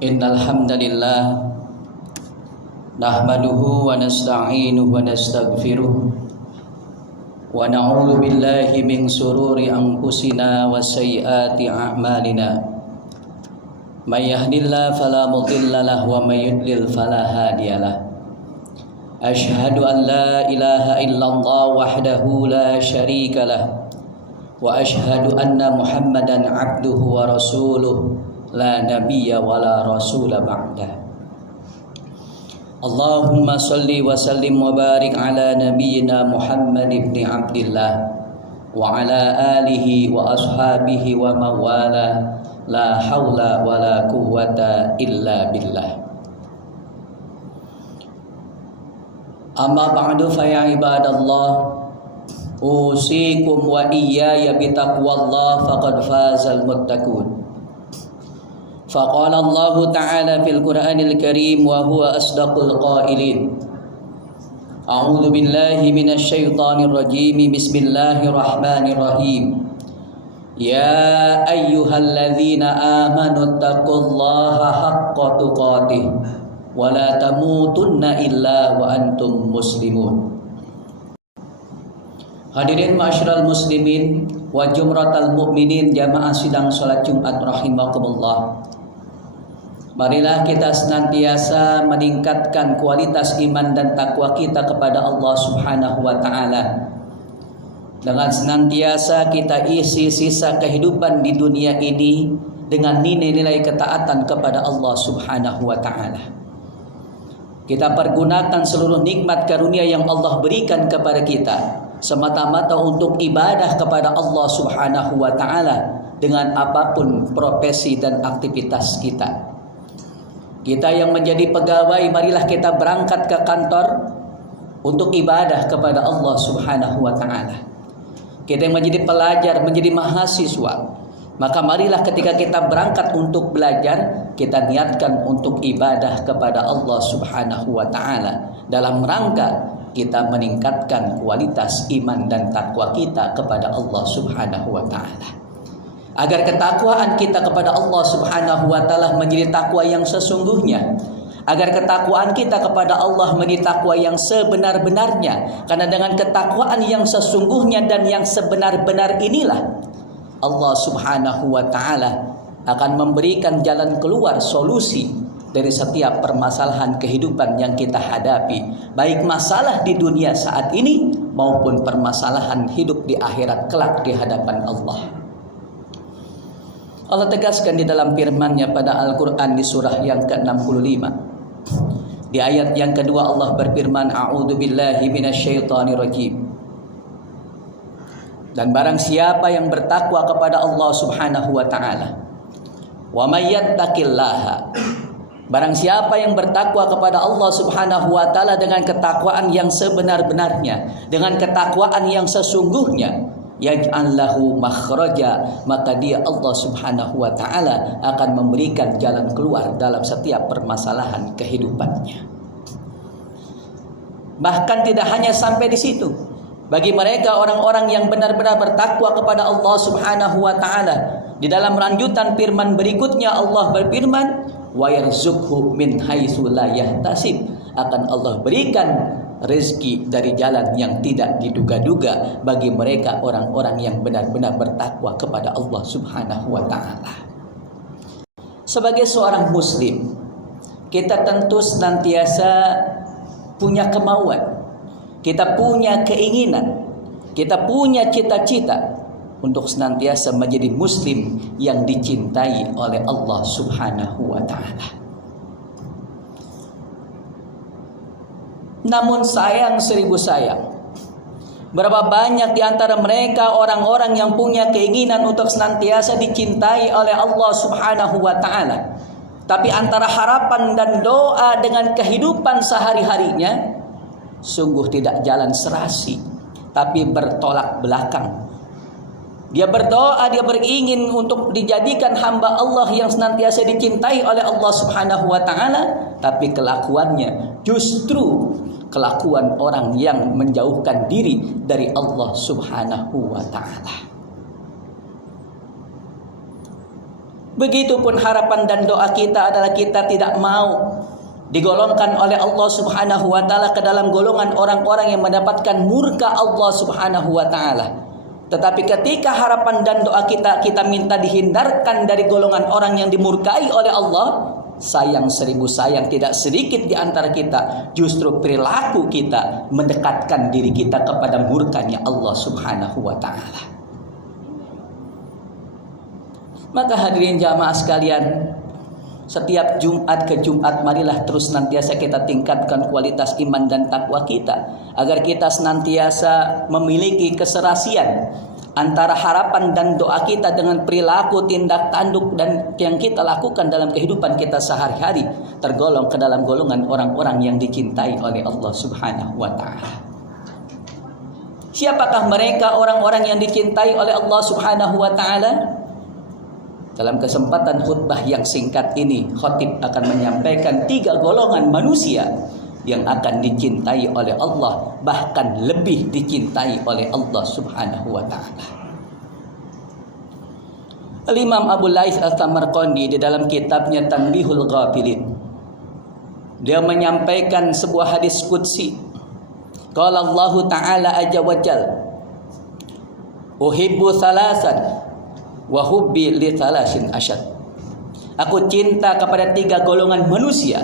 Innal hamdalillah nahmaduhu wa nasta'inuhu wa nastaghfiruh wa na'udzu billahi min sururi anfusina wa sayyiati a'malina. May yahdihillahu fala mudilla lahu wa may yudlil fala hadiyalah. Asyhadu an la ilaha illallah wahdahu la syarika lah wa asyhadu anna Muhammadan abduhu wa rasuluh la nabiyya wa la rasula ba'dah. Allahumma salli wa sallim wa barik ala nabiyyina Muhammad ibn Abdillah wa ala alihi wa ashabihi wa mawala la hawla wa la quwwata illa billah. Amma ba'du fa ya ibadallah, usikum wa iyaya bitaqwallah faqad fazal muttaqun. Faqala Allah Ta'ala fil Qur'anil Karim wa huwa asdaqul qailin. A'udzu billahi minasy syaithanir rajim. Bismillahirrahmanirrahim. Ya ayyuhalladzina amanu taqullaha haqqa tuqatih wa la tamutunna illa wa antum muslimun. Hadirin ma'asyiral muslimin wa jumratal mu'minin jamaah sidang salat Jumat rahimakumullah. Marilah kita senantiasa meningkatkan kualitas iman dan takwa kita kepada Allah Subhanahu wa Ta'ala. Dengan senantiasa kita isi sisa kehidupan di dunia ini dengan nilai-nilai ketaatan kepada Allah Subhanahu wa Ta'ala. Kita pergunakan seluruh nikmat karunia yang Allah berikan kepada kita semata-mata untuk ibadah kepada Allah Subhanahu wa Ta'ala dengan apapun profesi dan aktivitas kita. Kita yang menjadi pegawai, marilah kita berangkat ke kantor untuk ibadah kepada Allah Subhanahu wa Ta'ala. Kita yang menjadi pelajar, menjadi mahasiswa, maka marilah ketika kita berangkat untuk belajar, kita niatkan untuk ibadah kepada Allah Subhanahu wa Ta'ala dalam rangka kita meningkatkan kualitas iman dan takwa kita kepada Allah Subhanahu wa Ta'ala. Agar ketakwaan kita kepada Allah Subhanahu wa Ta'ala menjadi takwa yang sesungguhnya. Agar ketakwaan kita kepada Allah menjadi takwa yang sebenar-benarnya. Karena dengan ketakwaan yang sesungguhnya dan yang sebenar-benar inilah Allah Subhanahu wa Ta'ala akan memberikan jalan keluar, solusi dari setiap permasalahan kehidupan yang kita hadapi, baik masalah di dunia saat ini maupun permasalahan hidup di akhirat kelak di hadapan Allah. Allah tegaskan di dalam firman-Nya pada Al-Quran di surah yang ke-65. Di ayat yang kedua Allah berfirman, A'udzu billahi minasyaitonir rajim. Dan barang siapa yang bertakwa kepada Allah Subhanahu wa Ta'ala, wa may yattaqillaha, barang siapa yang bertakwa kepada Allah Subhanahu wa Ta'ala dengan ketakwaan yang sebenar-benarnya, dengan ketakwaan yang sesungguhnya, yaj'al lahu makhraja, maka dia Allah Subhanahu wa Ta'ala akan memberikan jalan keluar dalam setiap permasalahan kehidupannya. Bahkan tidak hanya sampai di situ. Bagi mereka orang-orang yang benar-benar bertakwa kepada Allah Subhanahu wa Ta'ala, di dalam lanjutan firman berikutnya Allah berfirman, wa yarzuqhu min haitsu la yahtasib, akan Allah berikan rezeki dari jalan yang tidak diduga-duga bagi mereka orang-orang yang benar-benar bertakwa kepada Allah Subhanahu wa Ta'ala. Sebagai seorang muslim, kita tentu senantiasa punya kemauan, kita punya keinginan, kita punya cita-cita untuk senantiasa menjadi muslim yang dicintai oleh Allah Subhanahu wa Ta'ala. Namun sayang seribu sayang, berapa banyak di antara mereka orang-orang yang punya keinginan untuk senantiasa dicintai oleh Allah Subhanahu wa Ta'ala, tapi antara harapan dan doa dengan kehidupan sehari-harinya sungguh tidak jalan serasi, tapi bertolak belakang. Dia berdoa, dia beringin untuk dijadikan hamba Allah yang senantiasa dicintai oleh Allah Subhanahu wa Ta'ala, tapi kelakuannya justru kelakuan orang yang menjauhkan diri dari Allah Subhanahu wa Ta'ala. Begitupun harapan dan doa kita adalah kita tidak mau digolongkan oleh Allah Subhanahu wa taala ke dalam golongan orang-orang yang mendapatkan murka Allah Subhanahu wa taala. Tetapi ketika harapan dan doa kita minta dihindarkan dari golongan orang yang dimurkai oleh Allah, sayang seribu sayang tidak sedikit di antara kita justru perilaku kita mendekatkan diri kita kepada murkanya Allah Subhanahu wa taala. Maka hadirin jamaah sekalian, setiap Jumat ke Jumat marilah terus senantiasa kita tingkatkan kualitas iman dan takwa kita, agar kita senantiasa memiliki keserasian antara harapan dan doa kita dengan perilaku tindak tanduk dan yang kita lakukan dalam kehidupan kita sehari-hari tergolong ke dalam golongan orang-orang yang dicintai oleh Allah Subhanahu wa taala. Siapakah mereka orang-orang yang dicintai oleh Allah Subhanahu wa taala? Dalam kesempatan khutbah yang singkat ini, khatib akan menyampaikan 3 golongan manusia yang akan dicintai oleh Allah, bahkan lebih dicintai oleh Allah Subhanahu wa taala. Al-Imam Abu Laits Al-Samarqandi di dalam kitabnya Tanbihul Ghafilin, dia menyampaikan sebuah hadis qudsi. Qala Allah Ta'ala azza wa jalla, "Uhibbu thalasan wa hubbi li thalathin asyad." Aku cinta kepada 3 golongan manusia,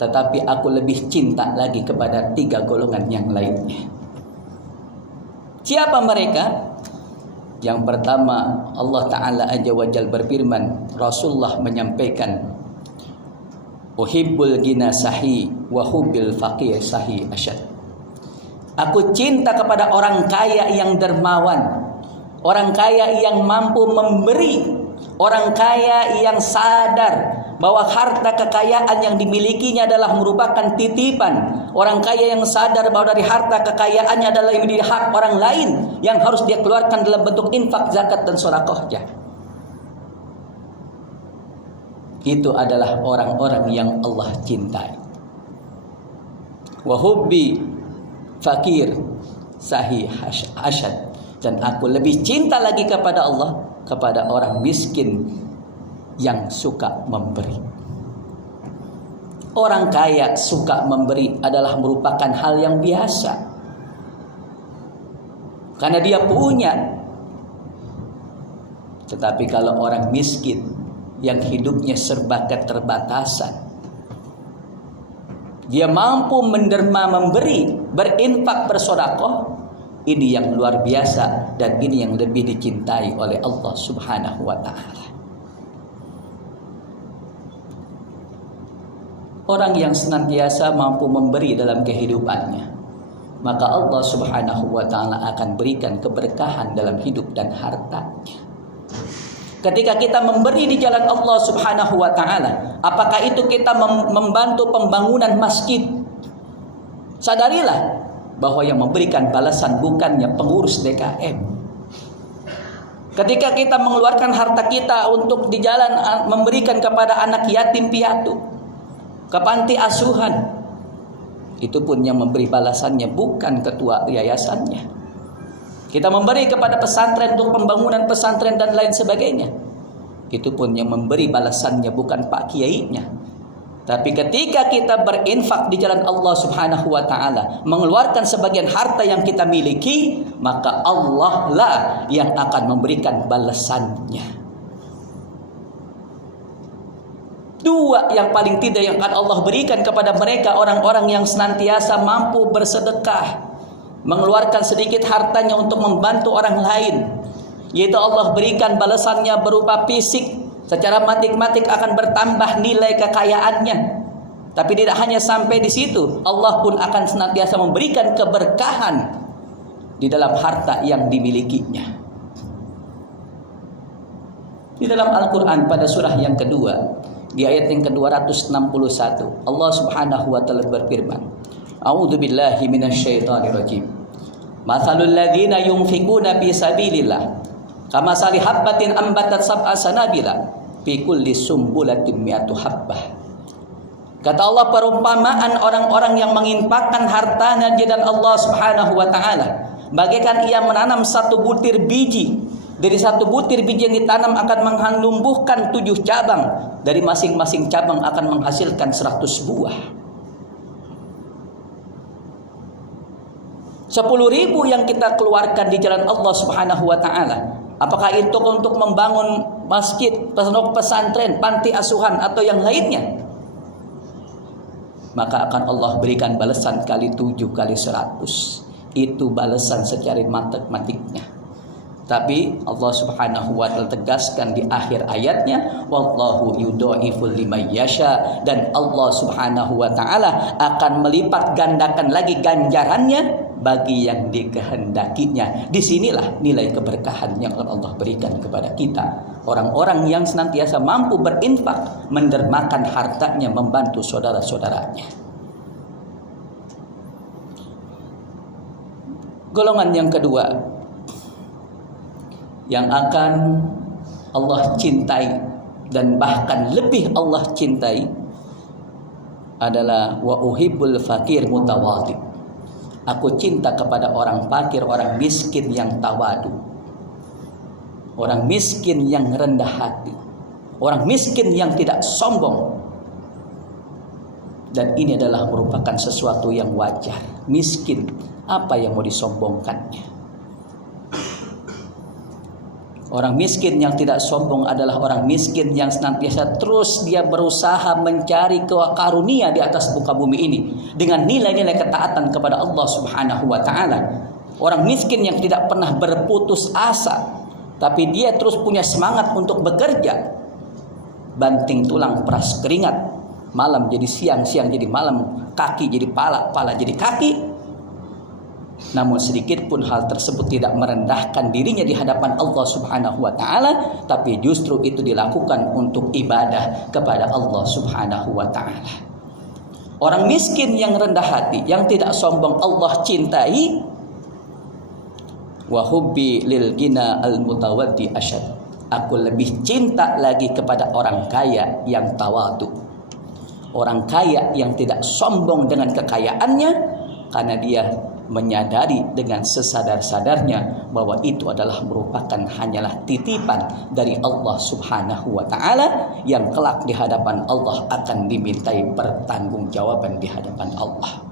tetapi aku lebih cinta lagi kepada 3 golongan yang lainnya. Siapa mereka? Yang pertama, Allah Ta'ala azza wa jalla berfirman, Rasulullah menyampaikan, "Uhibbul ghina sahi wa hubbil faqir sahi asyad." Aku cinta kepada orang kaya yang dermawan, orang kaya yang mampu memberi, orang kaya yang sadar bahwa harta kekayaan yang dimilikinya adalah merupakan titipan. Orang kaya yang sadar bahwa dari harta kekayaannya adalah yang menjadi hak orang lain yang harus dia keluarkan dalam bentuk infak, zakat, dan sedekahnya. Itu adalah orang-orang yang Allah cintai. Wa hubbi fakir sahih asyad. Dan aku lebih cinta lagi kepada Allah, kepada orang miskin yang suka memberi. Orang kaya suka memberi adalah merupakan hal yang biasa, karena dia punya. Tetapi kalau orang miskin yang hidupnya serba keterbatasan, dia mampu menderma memberi, berinfak, bersedekah, ini yang luar biasa dan ini yang lebih dicintai oleh Allah Subhanahu wa taala. Orang yang senantiasa mampu memberi dalam kehidupannya, maka Allah Subhanahu wa taala akan berikan keberkahan dalam hidup dan hartanya. Ketika kita memberi di jalan Allah Subhanahu wa taala, apakah itu kita membantu pembangunan masjid? Sadarilah bahwa yang memberikan balasan bukannya pengurus DKM. Ketika kita mengeluarkan harta kita untuk di jalan memberikan kepada anak yatim piatu, ke panti asuhan, itu pun yang memberi balasannya bukan ketua yayasannya. Kita memberi kepada pesantren untuk pembangunan pesantren dan lain sebagainya, itu pun yang memberi balasannya bukan pak kiainya. Tapi ketika kita berinfak di jalan Allah Subhanahu wa taala, mengeluarkan sebagian harta yang kita miliki, maka Allah lah yang akan memberikan balasannya. 2 yang paling tidak yang akan Allah berikan kepada mereka, orang-orang yang senantiasa mampu bersedekah, mengeluarkan sedikit hartanya untuk membantu orang lain, yaitu Allah berikan balasannya berupa fisik. Secara matematik akan bertambah nilai kekayaannya. Tapi tidak hanya sampai di situ, Allah pun akan senantiasa memberikan keberkahan di dalam harta yang dimilikinya. Di dalam Al-Quran pada surah yang kedua, di ayat yang ke-261, Allah Subhanahu wa taala berfirman, A'udzu billahi minasyaitonir rajim. Matsalul ladzina yunfikuna fi sabilillah kamasali habbatin ambatat sab'a sanabila fi kulli sumbulatin mi'atu habbah. Kata Allah, perumpamaan orang-orang yang menginfakkan hartanya di jalan Allah Subhanahu wa taala bagaikan ia menanam 1 butir biji Dari satu butir biji yang ditanam akan menumbuhkan 7 cabang. Dari masing-masing cabang akan menghasilkan 100 buah. 10.000 yang kita keluarkan di jalan Allah Subhanahu wa taala. Apakah itu untuk membangun masjid, pesantren, panti asuhan atau yang lainnya? Maka akan Allah berikan balasan kali 7 kali 100. Itu balasan secara matematiknya. Tapi Allah Subhanahu wa taala tegaskan di akhir ayatnya, wallahu yudha'iful liman yasha, dan Allah Subhanahu wa taala akan melipat gandakan lagi ganjarannya bagi yang dikehendakinya. Disinilah nilai keberkahan yang Allah berikan kepada kita. Orang-orang yang senantiasa mampu berinfak, mendermakan hartanya membantu saudara-saudaranya. Golongan yang kedua yang akan Allah cintai dan bahkan lebih Allah cintai adalah wa uhibbul fakir mutawadhi. Aku cinta kepada orang fakir, orang miskin yang tawadu, orang miskin yang rendah hati, orang miskin yang tidak sombong. Dan ini adalah merupakan sesuatu yang wajar. Miskin, apa yang mau disombongkannya? Orang miskin yang tidak sombong adalah orang miskin yang senantiasa terus dia berusaha mencari karunia di atas muka bumi ini dengan nilai-nilai ketaatan kepada Allah Subhanahu wa taala. Orang miskin yang tidak pernah berputus asa, tapi dia terus punya semangat untuk bekerja. Banting tulang peras keringat, malam jadi siang, siang jadi malam, kaki jadi pala, pala jadi kaki. Namun sedikit pun hal tersebut tidak merendahkan dirinya di hadapan Allah Subhanahu wa taala, tapi justru itu dilakukan untuk ibadah kepada Allah Subhanahu wa taala. Orang miskin yang rendah hati, yang tidak sombong, Allah cintai. Wa hubbi lil ghina al mutawaddi asyad. Aku lebih cinta lagi kepada orang kaya yang tawadu. Orang kaya yang tidak sombong dengan kekayaannya, karena dia menyadari dengan sesadar-sadarnya bahwa itu adalah merupakan hanyalah titipan dari Allah Subhanahu wa taala yang kelak di hadapan Allah akan dimintai pertanggungjawaban di hadapan Allah.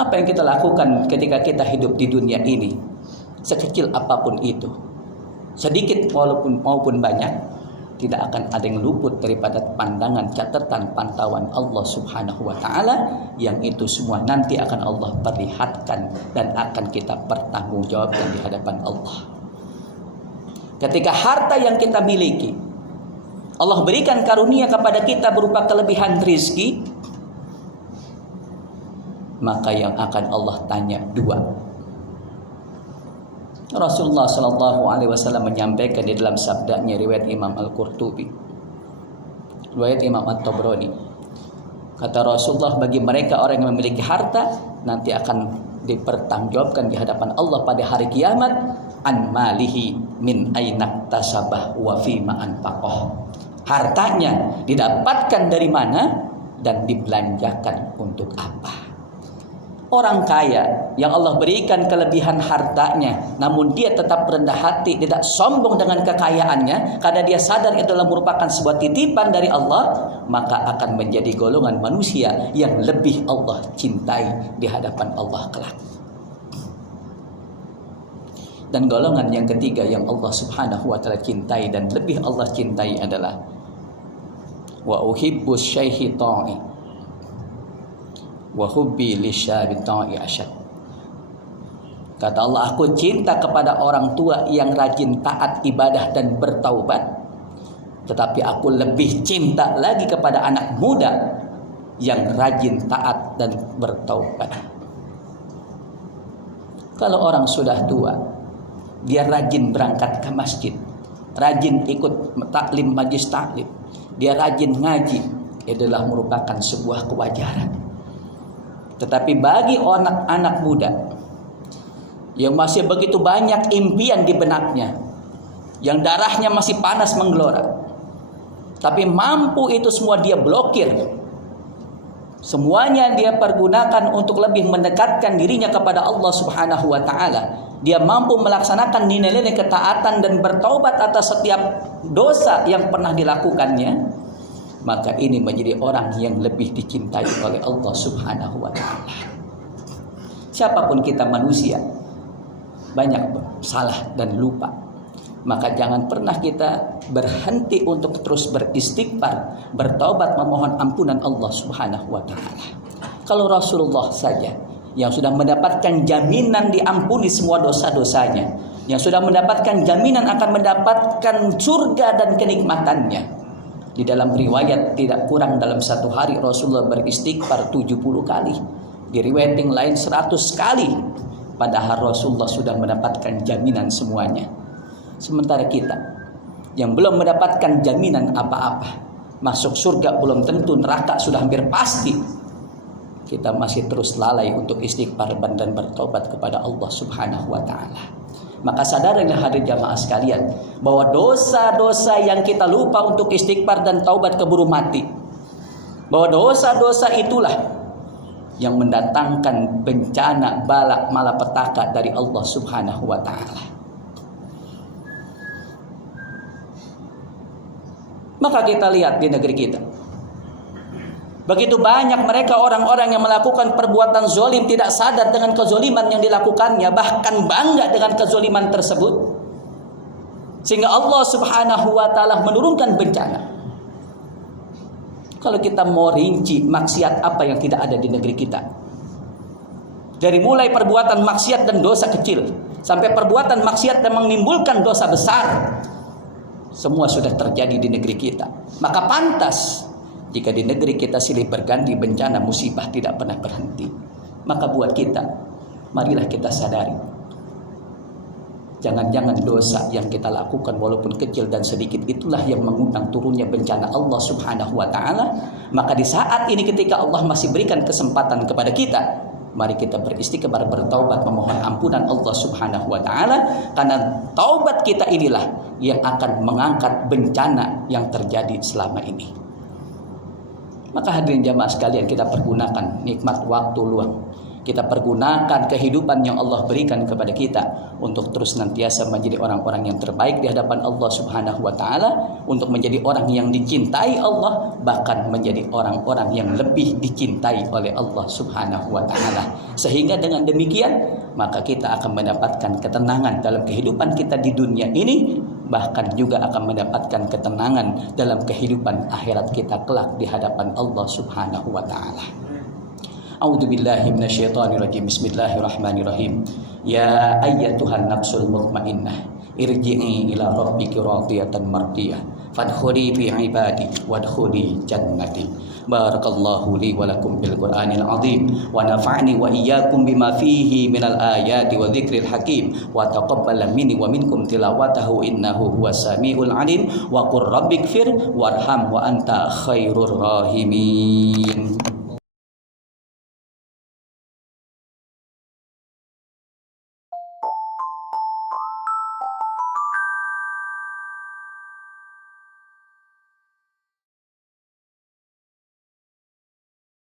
Apa yang kita lakukan ketika kita hidup di dunia ini, sekecil apapun itu, sedikit maupun banyak, tidak akan ada yang luput daripada pandangan, catatan, pantauan Allah Subhanahu wa taala, yang itu semua nanti akan Allah perlihatkan dan akan kita pertanggungjawabkan di hadapan Allah. Ketika harta yang kita miliki Allah berikan karunia kepada kita berupa kelebihan rizki, maka yang akan Allah tanya dua. Rasulullah sallallahu alaihi wasallam menyampaikan di dalam sabdanya, riwayat Imam Al-Qurtubi, riwayat Imam At-Tabrani. Kata Rasulullah, bagi mereka orang yang memiliki harta nanti akan dipertanggungjawabkan di hadapan Allah pada hari kiamat, an malihi min ainak tasabah wa fima anfaqah. Hartanya didapatkan dari mana dan dibelanjakan untuk apa? Orang kaya yang Allah berikan kelebihan hartanya, namun dia tetap rendah hati, tidak sombong dengan kekayaannya, karena dia sadar itu adalah merupakan sebuah titipan dari Allah, maka akan menjadi golongan manusia yang lebih Allah cintai di hadapan Allah kelak. Dan golongan yang ketiga yang Allah Subhanahu wa taala cintai dan lebih Allah cintai adalah wa uhibbus syaihi ta'i wa hubbi lisyabi ta'i asyad. Kata Allah, aku cinta kepada orang tua yang rajin taat ibadah dan bertaubat, tetapi aku lebih cinta lagi kepada anak muda yang rajin taat dan bertaubat. Kalau orang sudah tua, dia rajin berangkat ke masjid, rajin ikut taklim, majlis taklim, dia rajin ngaji, itu adalah merupakan sebuah kewajaran. Tetapi bagi anak-anak muda yang masih begitu banyak impian di benaknya, yang darahnya masih panas menggelora, tapi mampu itu semua dia blokir Semuanya dia pergunakan untuk lebih mendekatkan dirinya kepada Allah Subhanahu wa taala. Dia mampu melaksanakan nilai-nilai ketaatan dan bertaubat atas setiap dosa yang pernah dilakukannya, maka ini menjadi orang yang lebih dicintai oleh Allah Subhanahu wa taala. Siapapun kita manusia, banyak salah dan lupa. Maka jangan pernah kita berhenti untuk terus beristighfar, bertaubat, memohon ampunan Allah Subhanahu wa taala. Kalau Rasulullah saja yang sudah mendapatkan jaminan diampuni semua dosa-dosanya, yang sudah mendapatkan jaminan akan mendapatkan surga dan kenikmatannya. Di dalam riwayat tidak kurang dalam satu hari Rasulullah beristighfar 70 kali. Di riwayat yang lain 100 kali. Padahal Rasulullah sudah mendapatkan jaminan semuanya. Sementara kita yang belum mendapatkan jaminan apa-apa, masuk surga belum tentu, neraka sudah hampir pasti, kita masih terus lalai untuk istighfar dan bertobat kepada Allah Subhanahu wa taala. Maka sadarilah hadirin jamaah sekalian, bahwa dosa-dosa yang kita lupa untuk istighfar dan taubat keburu mati, bahwa dosa-dosa itulah yang mendatangkan bencana, bala, malapetaka dari Allah Subhanahu wa taala. Maka kita lihat di negeri kita, begitu banyak mereka orang-orang yang melakukan perbuatan zolim, tidak sadar dengan kezoliman yang dilakukannya, bahkan bangga dengan kezoliman tersebut, sehingga Allah Subhanahu wa taala menurunkan bencana. Kalau kita mau rinci maksiat apa yang tidak ada di negeri kita, dari mulai perbuatan maksiat dan dosa kecil sampai perbuatan maksiat yang menimbulkan dosa besar, semua sudah terjadi di negeri kita. Maka pantas jika di negeri kita silih berganti bencana musibah tidak pernah berhenti. Maka buat kita, marilah kita sadari, jangan-jangan dosa yang kita lakukan walaupun kecil dan sedikit itulah yang mengundang turunnya bencana Allah Subhanahu wa taala. Maka di saat ini ketika Allah masih berikan kesempatan kepada kita, mari kita beristighfar, bertaubat, memohon ampunan Allah Subhanahu wa taala, karena taubat kita inilah yang akan mengangkat bencana yang terjadi selama ini. Maka hadirin jamaah sekalian, kita pergunakan nikmat waktu luang, kita pergunakan kehidupan yang Allah berikan kepada kita untuk terus nantiasa menjadi orang-orang yang terbaik di hadapan Allah Subhanahu wa taala, untuk menjadi orang yang dicintai Allah, bahkan menjadi orang-orang yang lebih dicintai oleh Allah Subhanahu wa taala. Sehingga dengan demikian, maka kita akan mendapatkan ketenangan dalam kehidupan kita di dunia ini, bahkan juga akan mendapatkan ketenangan dalam kehidupan akhirat kita kelak di hadapan Allah Subhanahu wa taala. A'udzu billahi minasyaitonir rajim. Bismillahirrahmanirrahim. Ya ayyatuhan nafsul mutmainnah, irji'i ila rabbiki radiyatan mardiyah, fadkhuli fi ibadi wadkhuli jannati. Barakallahu li wa lakum bil Qur'anil azim wa nafa'ni wa iyyakum bima fihi minal ayati wa dzikril hakim wa taqabbal minni wa minkum tilawatahu innahu huwas samiul alim wa qur rabbighfir warham wa anta khairur rahimin.